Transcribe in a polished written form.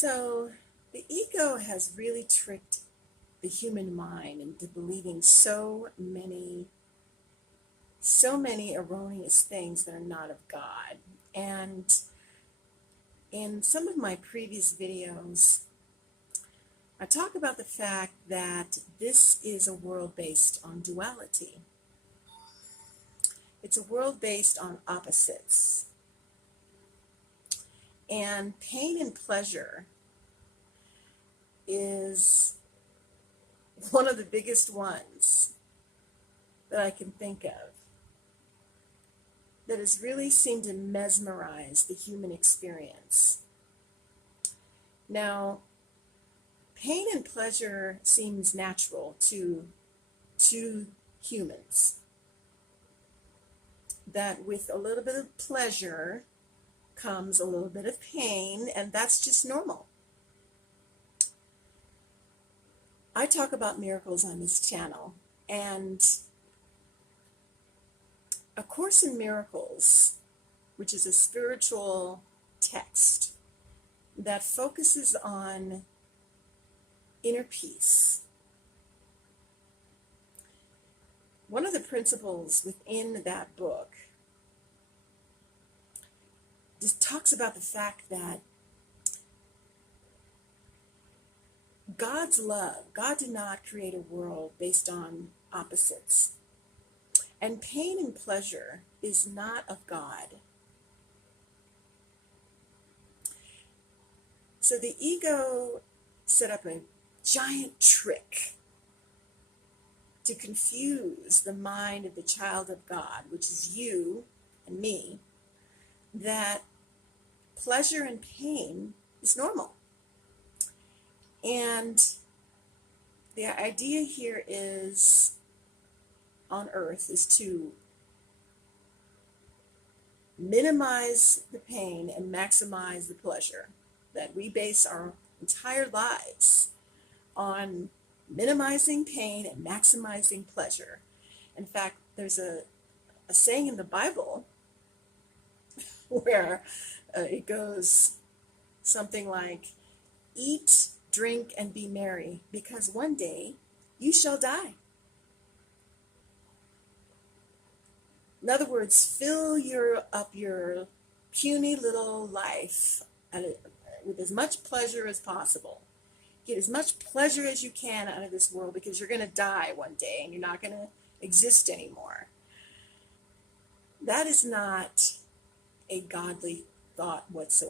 So the ego has really tricked the human mind into believing so many erroneous things that are not of God. And in some of my previous videos, I talk about the fact that this is a world based on duality. It's a world based on opposites. And pain and pleasure is one of the biggest ones that I can think of that has really seemed to mesmerize the human experience. Now, pain and pleasure seems natural to humans. That with a little bit of pleasure comes a little bit of pain, and that's just normal. I talk about miracles on this channel, and A Course in Miracles, which is a spiritual text that focuses on inner peace. One of the principles within that book just talks about the fact that God's love, God did not create a world based on opposites. And pain and pleasure is not of God. So the ego set up a giant trick to confuse the mind of the child of God, which is you and me, that pleasure and pain is normal. And the idea here is, on earth, is to minimize the pain and maximize the pleasure. That we base our entire lives on minimizing pain and maximizing pleasure. In fact, there's a saying in the Bible where it goes something like, eat, drink, and be merry, because one day you shall die. In other words, fill up your puny little life with as much pleasure as possible. Get as much pleasure as you can out of this world, because you're going to die one day and you're not going to exist anymore. That is not a godly thought whatsoever.